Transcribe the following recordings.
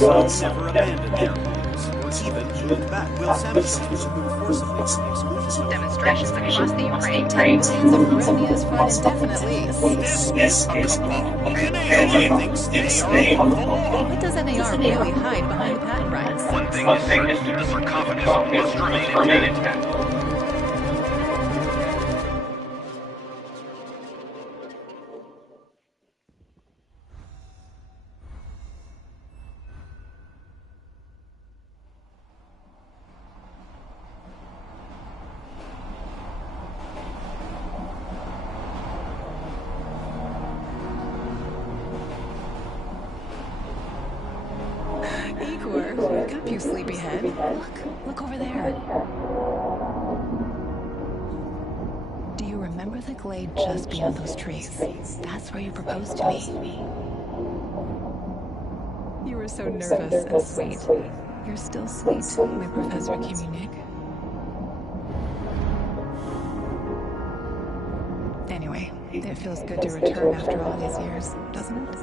Some never abandon their homes, or even move back. Will Sanctions move forcibly exclusively. Demonstrations across the Ukraine take plans of Ruthenia's front indefinitely. This is a problem. NAR thinks they are above the law. What does NAR really hide behind the patent rights? One thing is certain, the sarcophagus must remain intact. Igor, wake up, you sleepyhead. Look over there. Do you remember the glade just beyond those trees? That's where you proposed to me. You were so nervous and sweet. You're still sweet, my Professor Communic. Anyway, it feels good to return after all these years, doesn't it?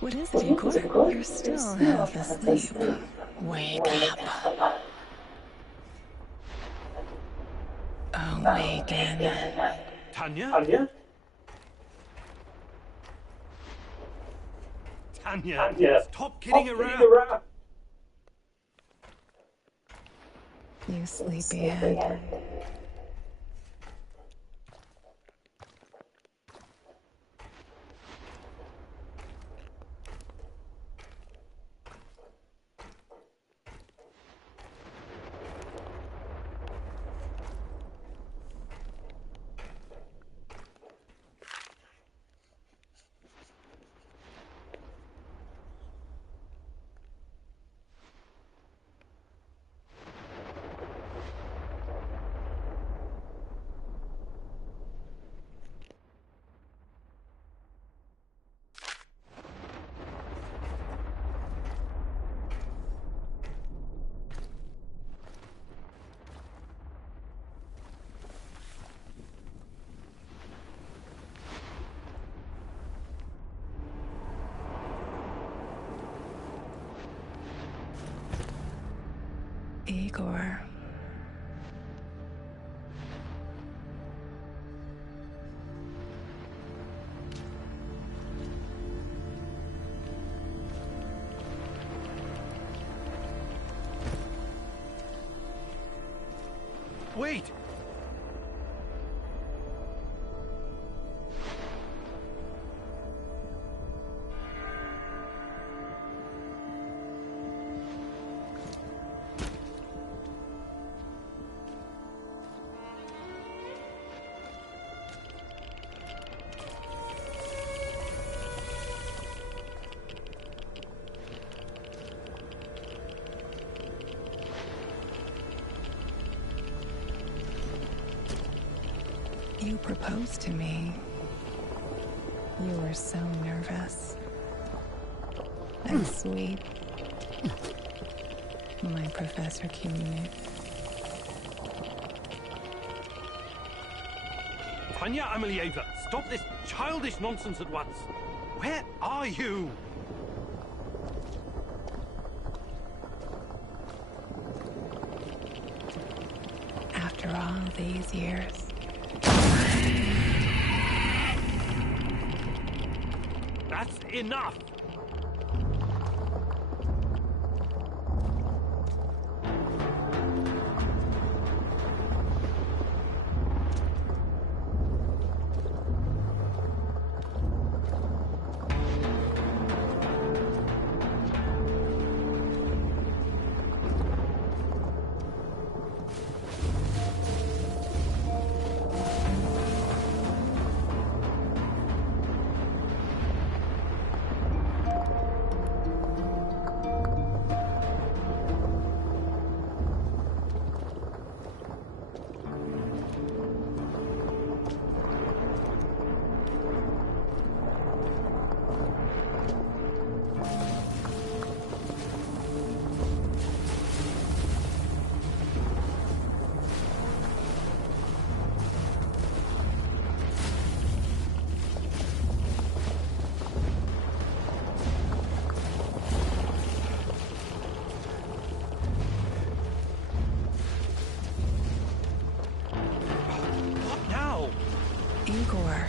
What is it, Igor? You're still half asleep. Wake up. Awaken. Tanya? Tanya, stop kidding around. You sleepyhead. Igor. Wait! You proposed to me. You were so nervous. And sweet. My Professor Communic. Tanya Amelieva, stop this childish nonsense at once. Where are you? After all these years. That's enough! Igor.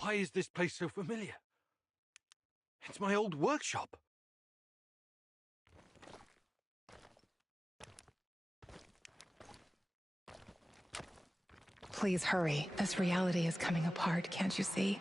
Why is this place so familiar? It's my old workshop. Please hurry. This reality is coming apart, can't you see?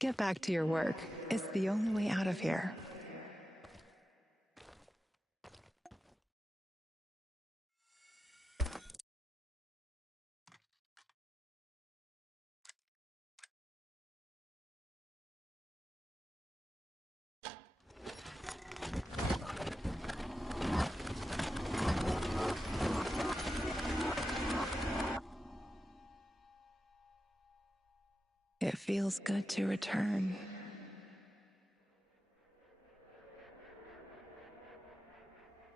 Get back to your work. It's the only way out of here. It feels good to return.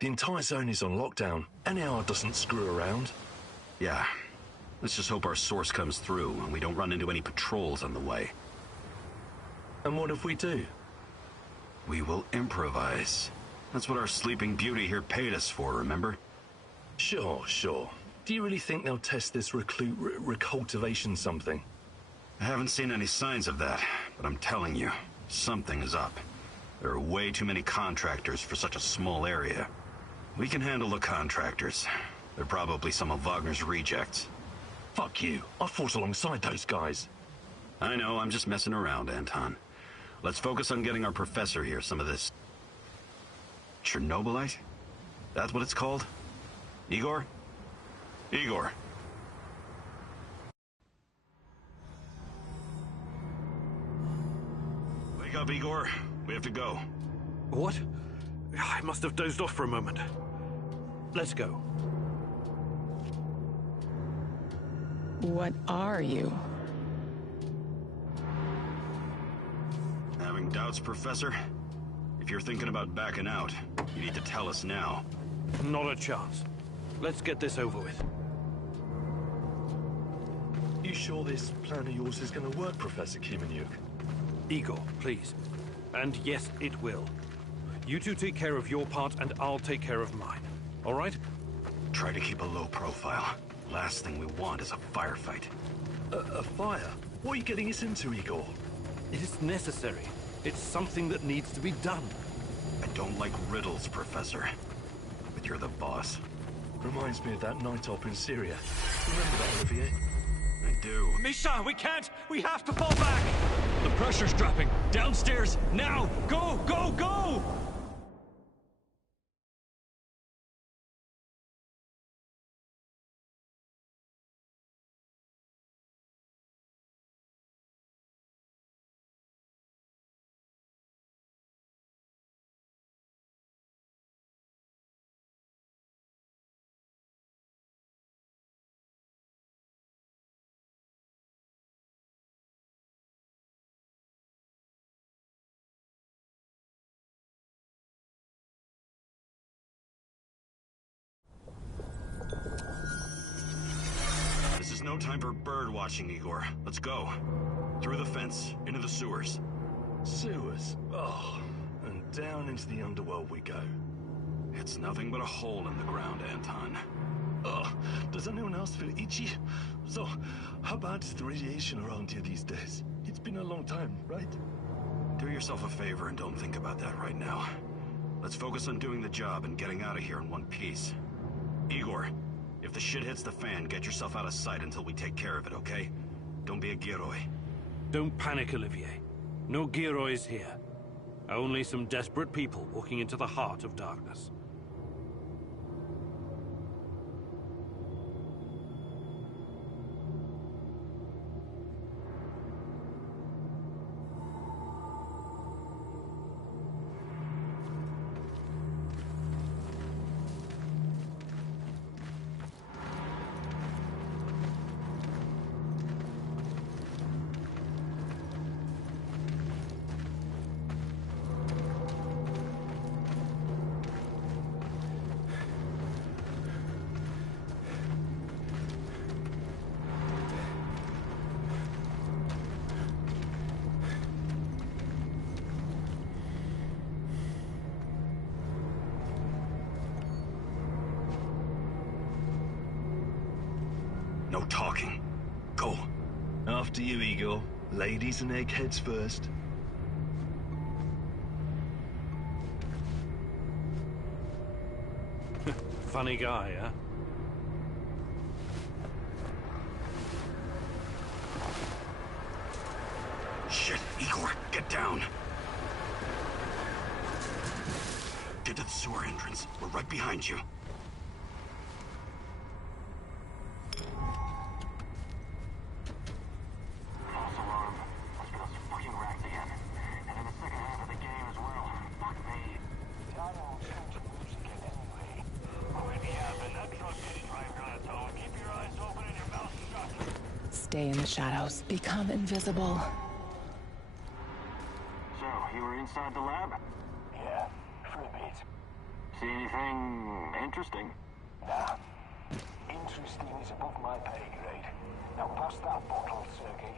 The entire zone is on lockdown. NAR doesn't screw around. Yeah. Let's just hope our source comes through and we don't run into any patrols on the way. And what if we do? We will improvise. That's what our sleeping beauty here paid us for, remember? Sure. Do you really think they'll test this recultivation something? I haven't seen any signs of that, but I'm telling you, something is up. There are way too many contractors for such a small area. We can handle the contractors. They're probably some of Wagner's rejects. Fuck you. I fought alongside those guys. I know, I'm just messing around, Anton. Let's focus on getting our professor here some of this... Chernobylite? That's what it's called? Igor? Igor. Wake up, Igor. We have to go. What? I must have dozed off for a moment. Let's go. What are you? Having doubts, Professor? If you're thinking about backing out, you need to tell us now. Not a chance. Let's get this over with. You sure this plan of yours is going to work, Professor Kimenyuk? Igor, please. And yes, it will. You two take care of your part, and I'll take care of mine. All right? Try to keep a low profile. Last thing we want is a firefight. A fire? What are you getting us into, Igor? It is necessary. It's something that needs to be done. I don't like riddles, Professor. But you're the boss. Reminds me of that night op in Syria. Remember that, Olivier? I do. Misha, we can't! We have to fall back! The pressure's dropping. Downstairs, now! Go, go, go! This is no time for bird watching, Igor. Let's go. Through the fence, into the sewers. Sewers? Oh, and down into the underworld we go. It's nothing but a hole in the ground, Anton. Oh, does anyone else feel itchy? So, how bad is the radiation around here these days? It's been a long time, right? Do yourself a favor and don't think about that right now. Let's focus on doing the job and getting out of here in one piece. Igor, if the shit hits the fan, get yourself out of sight until we take care of it, okay? Don't be a Gilroy. Don't panic, Olivier. No Giroys here. Only some desperate people walking into the heart of darkness. No talking. Go. After you, Igor. Ladies and eggheads first. Funny guy, huh? Shit, Igor, get down. Get to the sewer entrance. We're right behind you. False alarm. Hospital's fucking wrecked again. And in the second half of the game as well. Fuck me. That truck didn't drive on its own. Keep your eyes open and your mouth shut. Stay in the shadows. Become invisible. So, you were inside the lab? Yeah, for a bit. See anything interesting? Nah. Interesting is above my pay grade. Now pass that bottle, Sergey.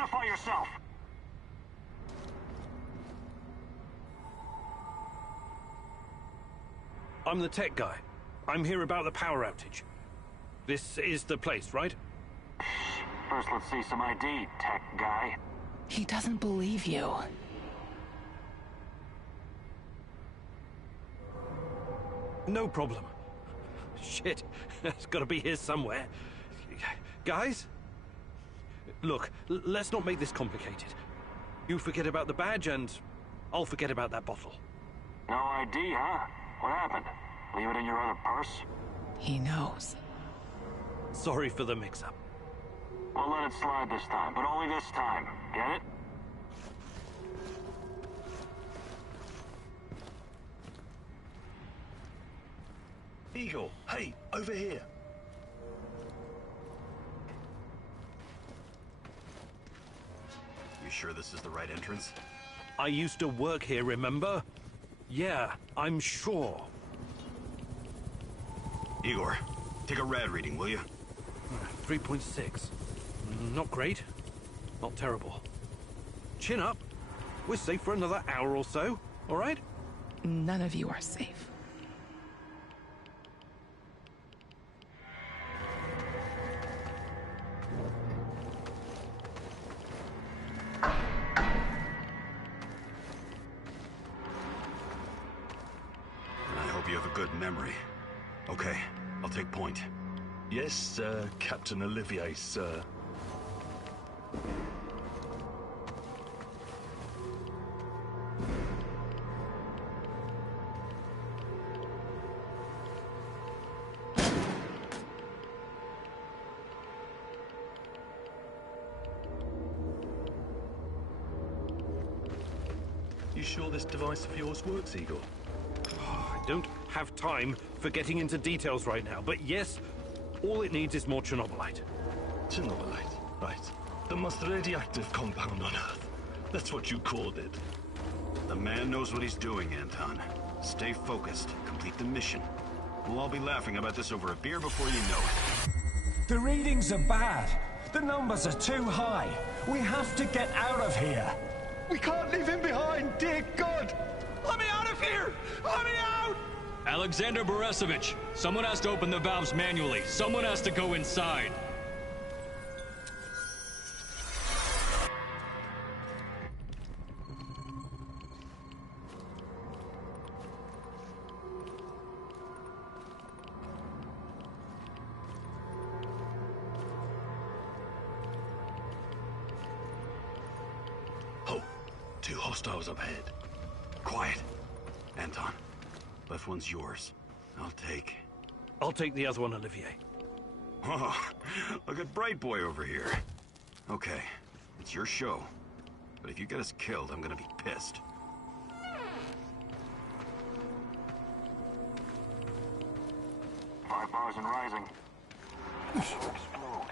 Identify yourself! I'm the tech guy. I'm here about the power outage. This is the place, right? First, let's see some ID, tech guy. He doesn't believe you. No problem. Shit, it's gotta be here somewhere. Guys? Look, let's not make this complicated. You forget about the badge and I'll forget about that bottle. No ID, huh? What happened? Leave it in your other purse? He knows. Sorry for the mix-up. We'll let it slide this time, but only this time. Get it? Eagle, hey, over here. You sure this is the right entrance? I used to work here, remember? Yeah, I'm sure. Igor, take a rad reading, will you? 3.6. Not great. Not terrible. Chin up. We're safe for another hour or so, all right? None of you are safe. I hope you have a good memory. Okay, I'll take point. Yes, sir, Captain Olivier, sir. You sure this device of yours works, Eagle? I don't have time for getting into details right now, but yes, all it needs is more Chernobylite. Chernobylite, right. The most radioactive compound on Earth. That's what you called it. The man knows what he's doing, Anton. Stay focused, complete the mission. We'll all be laughing about this over a beer before you know it. The readings are bad. The numbers are too high. We have to get out of here. We can't leave him behind, dear God! Let me out of here! Let me out! Alexander Borisovich, someone has to open the valves manually. Someone has to go inside. Oh, two hostiles up ahead. Quiet. Anton, left one's yours. I'll take the other one, Olivier. Oh, look at Bright Boy over here. Okay, it's your show. But if you get us killed, I'm gonna be pissed. Five bars and rising. Explode.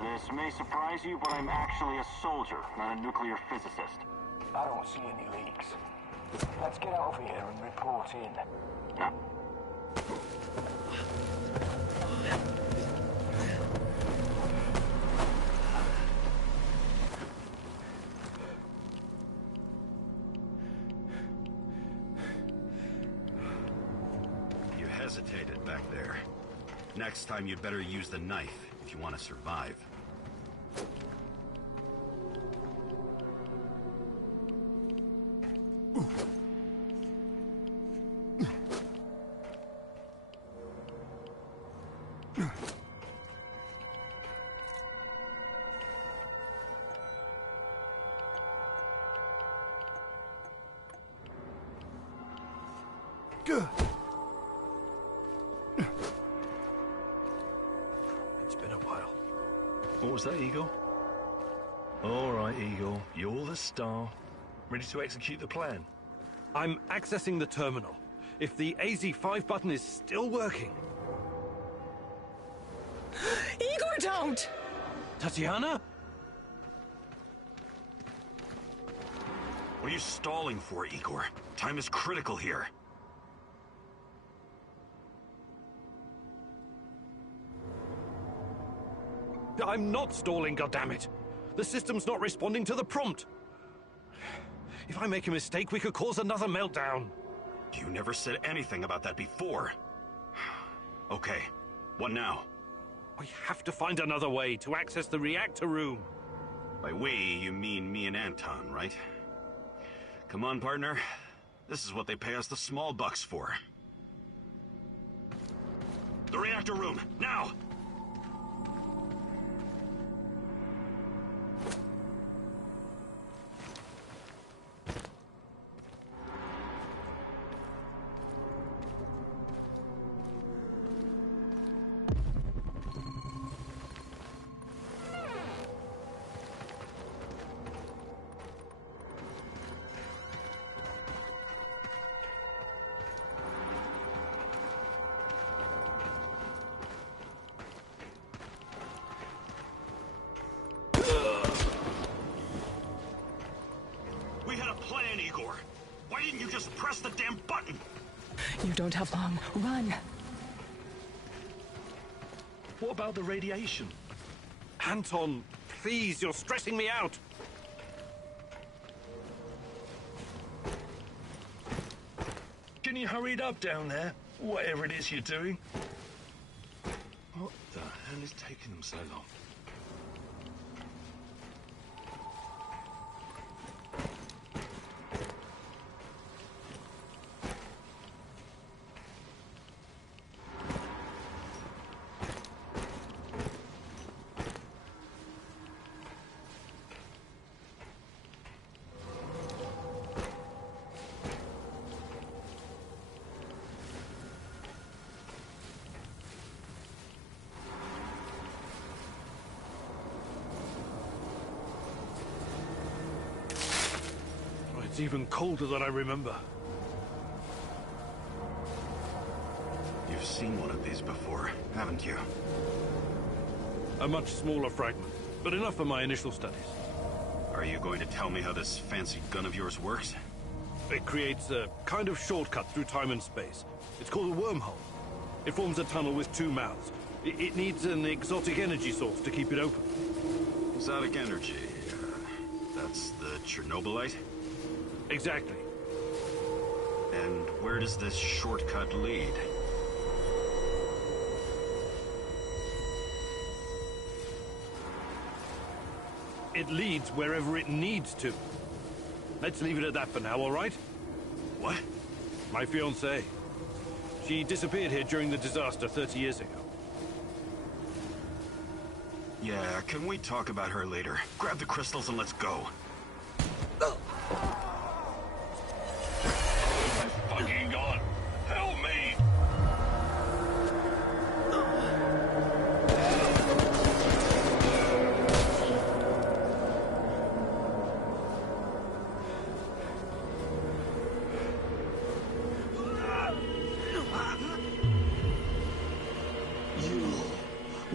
This may surprise you, but I'm actually a soldier, not a nuclear physicist. I don't see any leaks. Let's get out of here and report in. No. You hesitated back there. Next time you'd better use the knife if you want to survive. It's been a while. What was that, Eagle? All right, Eagle. You're the star. Ready to execute the plan? I'm accessing the terminal. If the AZ5 button is still working... Igor, don't! Tatiana? What are you stalling for, Igor? Time is critical here. I'm not stalling, goddammit! The system's not responding to the prompt. If I make a mistake, we could cause another meltdown. You never said anything about that before. Okay, what now? We have to find another way to access the reactor room. By we, you mean me and Anton, right? Come on, partner. This is what they pay us the small bucks for. The reactor room, now! We had a plan, Igor. Why didn't you just press the damn button? You don't have long. Run! What about the radiation? Anton, please, you're stressing me out. Can you hurry it up down there? Whatever it is you're doing. What the hell is taking them so long? It's even colder than I remember. You've seen one of these before, haven't you? A much smaller fragment, but enough for my initial studies. Are you going to tell me how this fancy gun of yours works? It creates a kind of shortcut through time and space. It's called a wormhole. It forms a tunnel with two mouths. It needs an exotic energy source to keep it open. Exotic energy. That's the Chernobylite? Exactly. And where does this shortcut lead? It leads wherever it needs to. Let's leave it at that for now, all right? What? My fiancée. She disappeared here during the disaster 30 years ago. Yeah, can we talk about her later? Grab the crystals and let's go. Fucking God! Help me!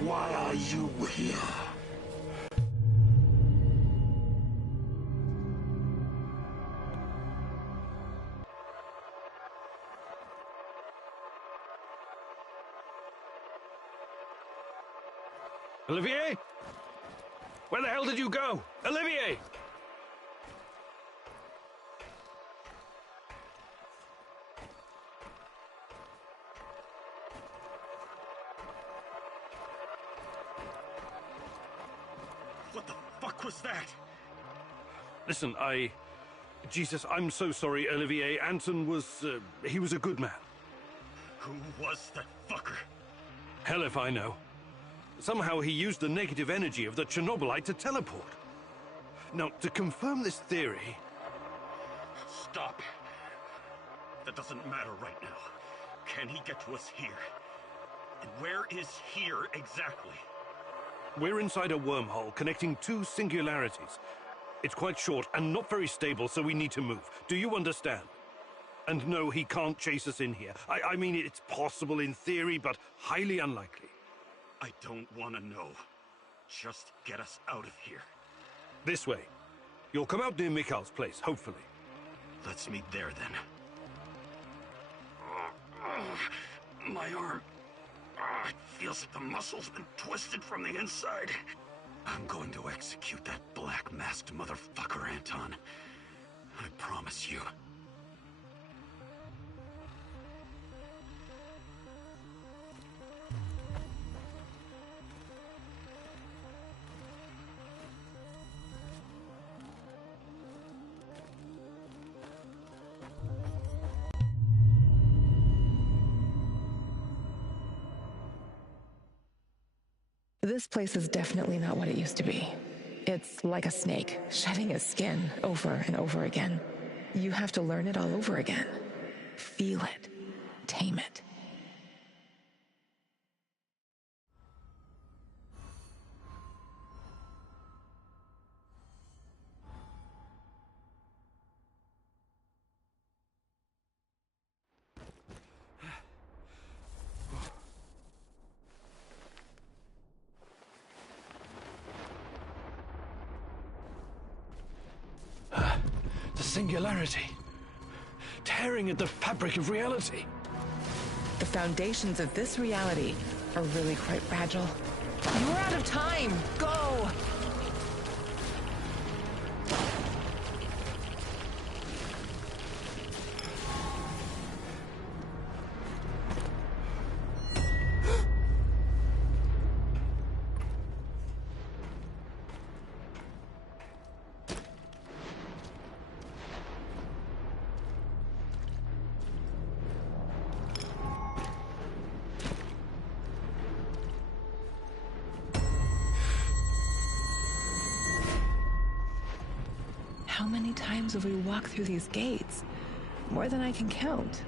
Why are you here? Olivier? Where the hell did you go? Olivier! What the fuck was that? Listen, Jesus, I'm so sorry, Olivier. Anton was, he was a good man. Who was that fucker? Hell if I know. Somehow he used the negative energy of the Chernobylite to teleport. Now, to confirm this theory... Stop. That doesn't matter right now. Can he get to us here? And where is here exactly? We're inside a wormhole connecting two singularities. It's quite short and not very stable, so we need to move. Do you understand? And no, he can't chase us in here. I mean, it's possible in theory, but highly unlikely. I don't want to know. Just get us out of here. This way. You'll come out near Mikhail's place, hopefully. Let's meet there, then. My arm. It feels like the muscle's been twisted from the inside. I'm going to execute that black-masked motherfucker, Anton. I promise you. This place is definitely not what it used to be. It's like a snake, shedding its skin over and over again. You have to learn it all over again. Feel it. Tame it. The singularity. Tearing at the fabric of reality. The foundations of this reality are really quite fragile. You're out of time! Go! How many times have we walked through these gates? More than I can count.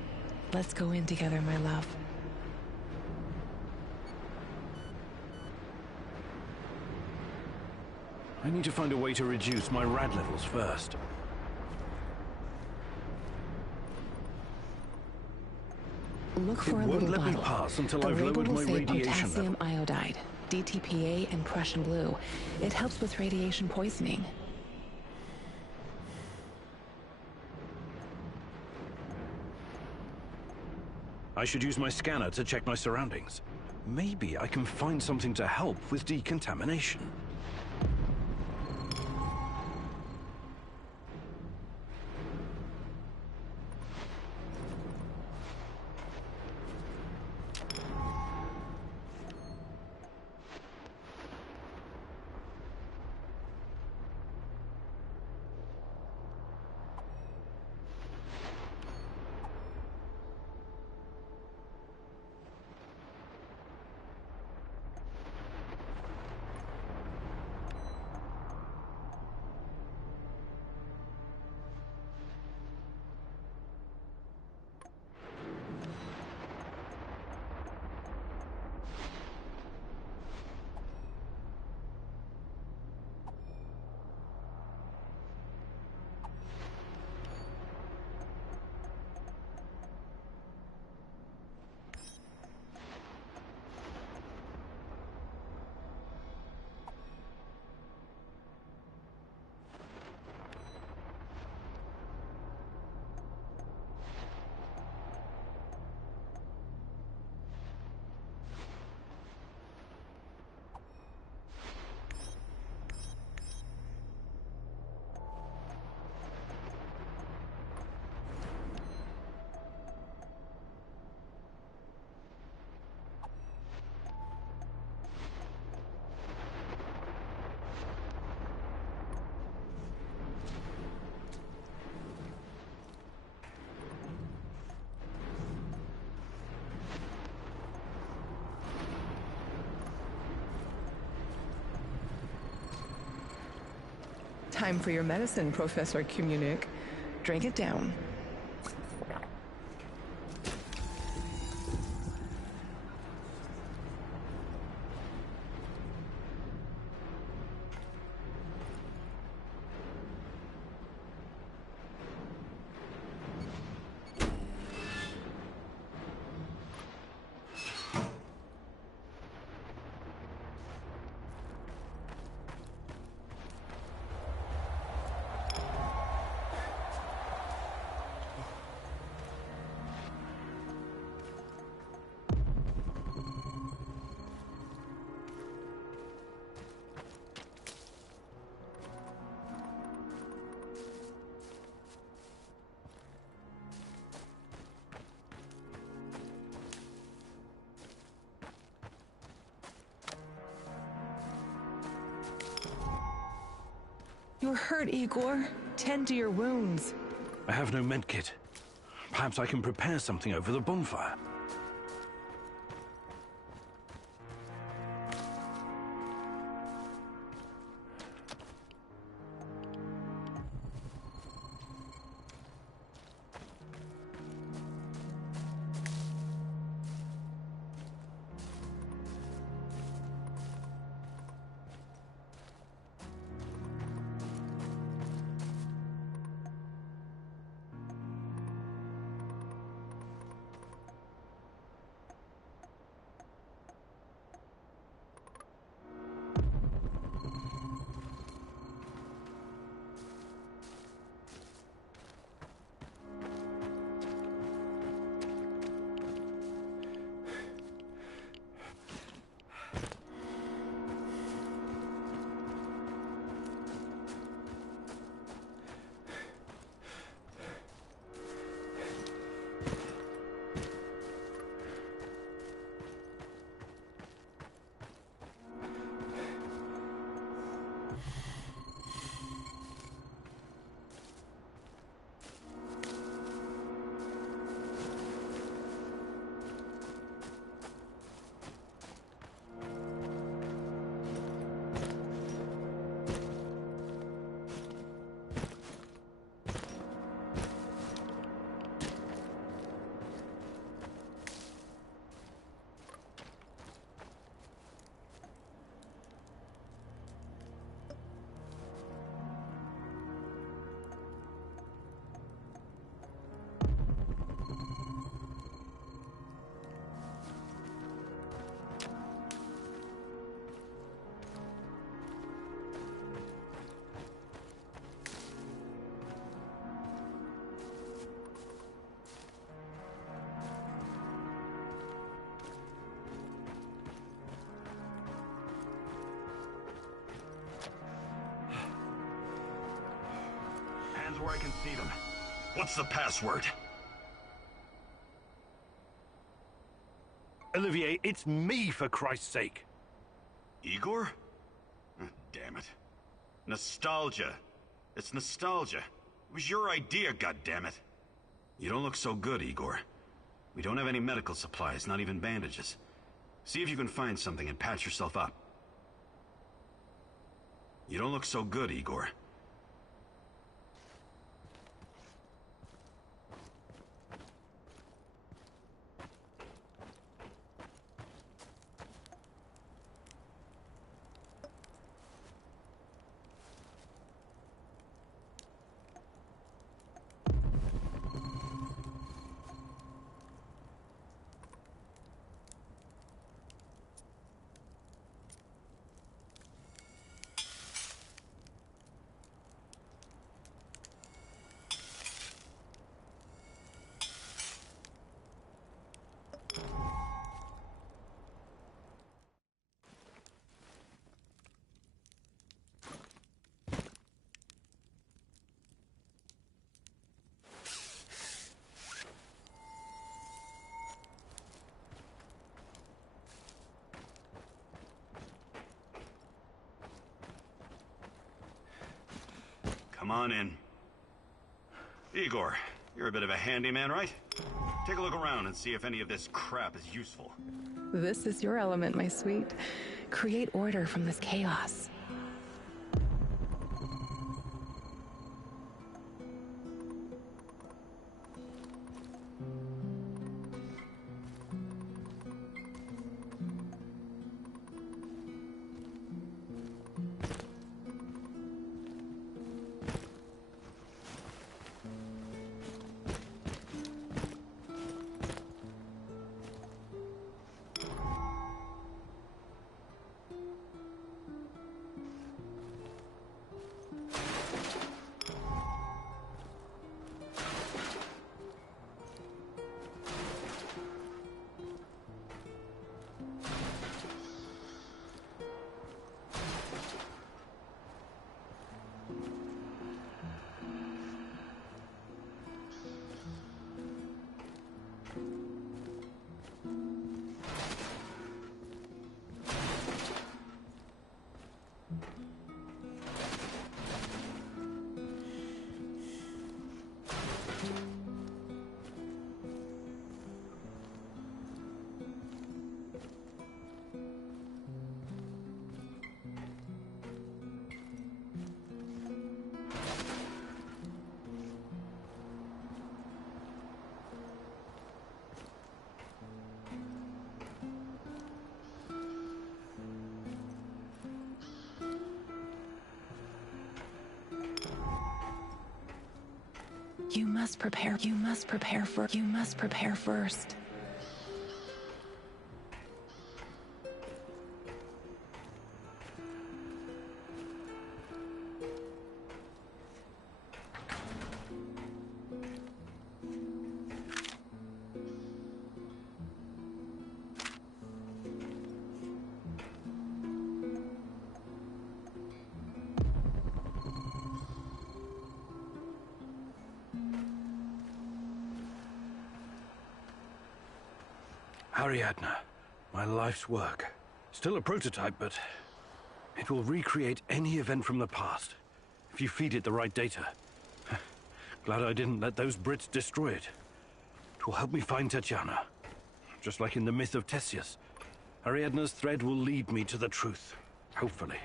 Let's go in together, my love. I need to find a way to reduce my rad levels first. Look for a won't little let me bottle. pass until The I've label lowered will my say radiation potassium level. iodide, DTPA, and Prussian blue. It helps with radiation poisoning. I should use my scanner to check my surroundings. Maybe I can find something to help with decontamination. Time for your medicine, Professor Kumyunik. Drink it down. You're hurt, Igor. Tend to your wounds. I have no medkit. Perhaps I can prepare something over the bonfire. Where I can see them. What's the password? Olivier, it's me, for Christ's sake. Igor? Damn it. Nostalgia. It's nostalgia. It was your idea, goddammit. You don't look so good, Igor. We don't have any medical supplies, not even bandages. See if you can find something and patch yourself up. You don't look so good, Igor. Come on in. Igor, you're a bit of a handyman, right? Take a look around and see if any of this crap is useful. This is your element, my sweet. Create order from this chaos. You must prepare. You must prepare first. Ariadna, my life's work. Still a prototype, but it will recreate any event from the past, if you feed it the right data. Glad I didn't let those Brits destroy it. It will help me find Tatiana. Just like in the myth of Theseus, Ariadna's thread will lead me to the truth, hopefully.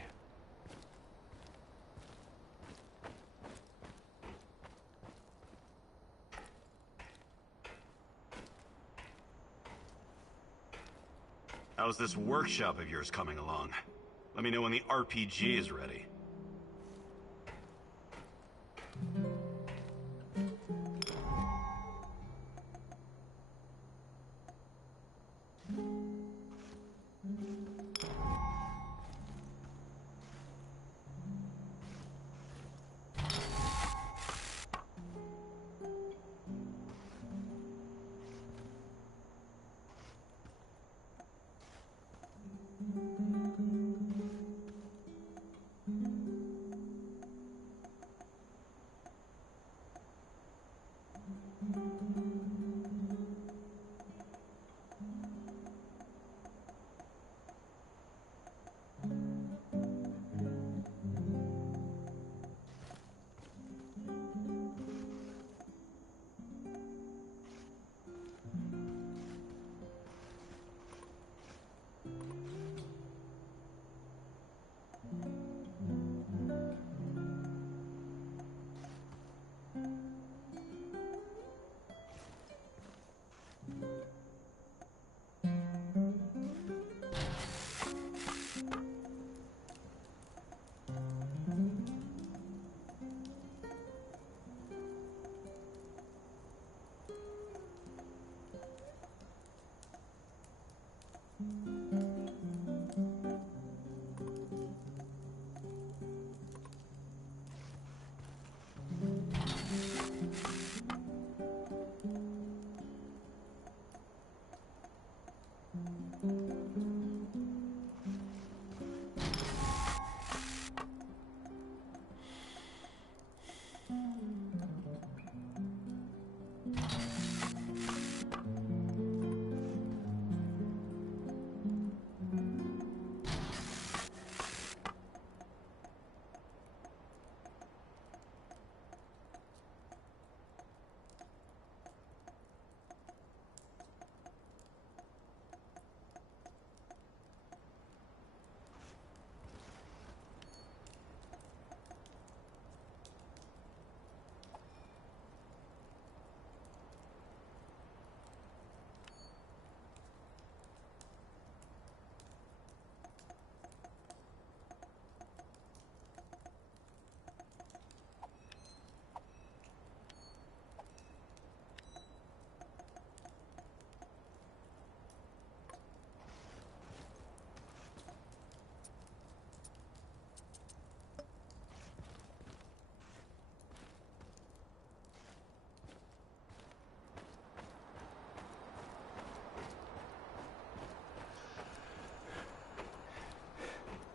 How's this workshop of yours coming along? Let me know when the RPG is ready.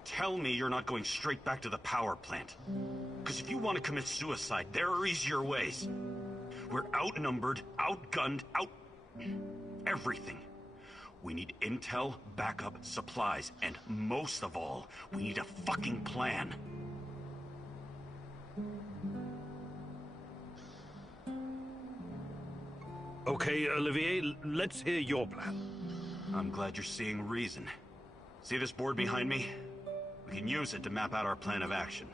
Tell me you're not going straight back to the power plant. Because if you want to commit suicide, there are easier ways. We're outnumbered, outgunned, everything. We need intel, backup, supplies, and most of all, we need a fucking plan. Okay, Olivier, let's hear your plan. I'm glad you're seeing reason. See this board behind me? We can use it to map out our plan of action.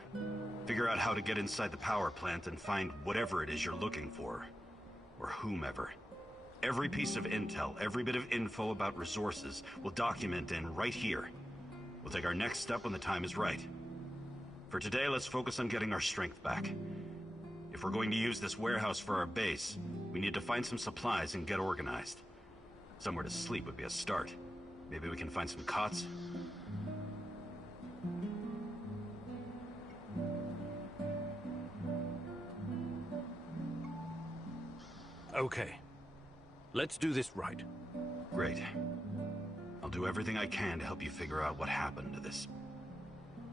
Figure out how to get inside the power plant and find whatever it is you're looking for. Or whomever. Every piece of intel, every bit of info about resources, we'll document in right here. We'll take our next step when the time is right. For today, let's focus on getting our strength back. If If we're going to use this warehouse for our base, we need to find some supplies and get organized. Somewhere to sleep would be a start. Maybe we can find some cots? Okay. Let's do this right. Great. I'll do everything I can to help you figure out what happened to this...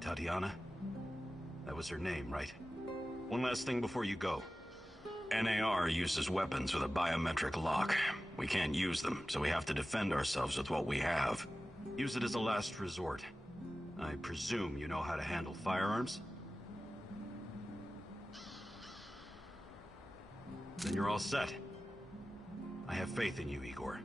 Tatiana? That was her name, right? One last thing before you go. NAR uses weapons with a biometric lock. We can't use them, so we have to defend ourselves with what we have. Use it as a last resort. I presume you know how to handle firearms? Then you're all set. I have faith in you, Igor.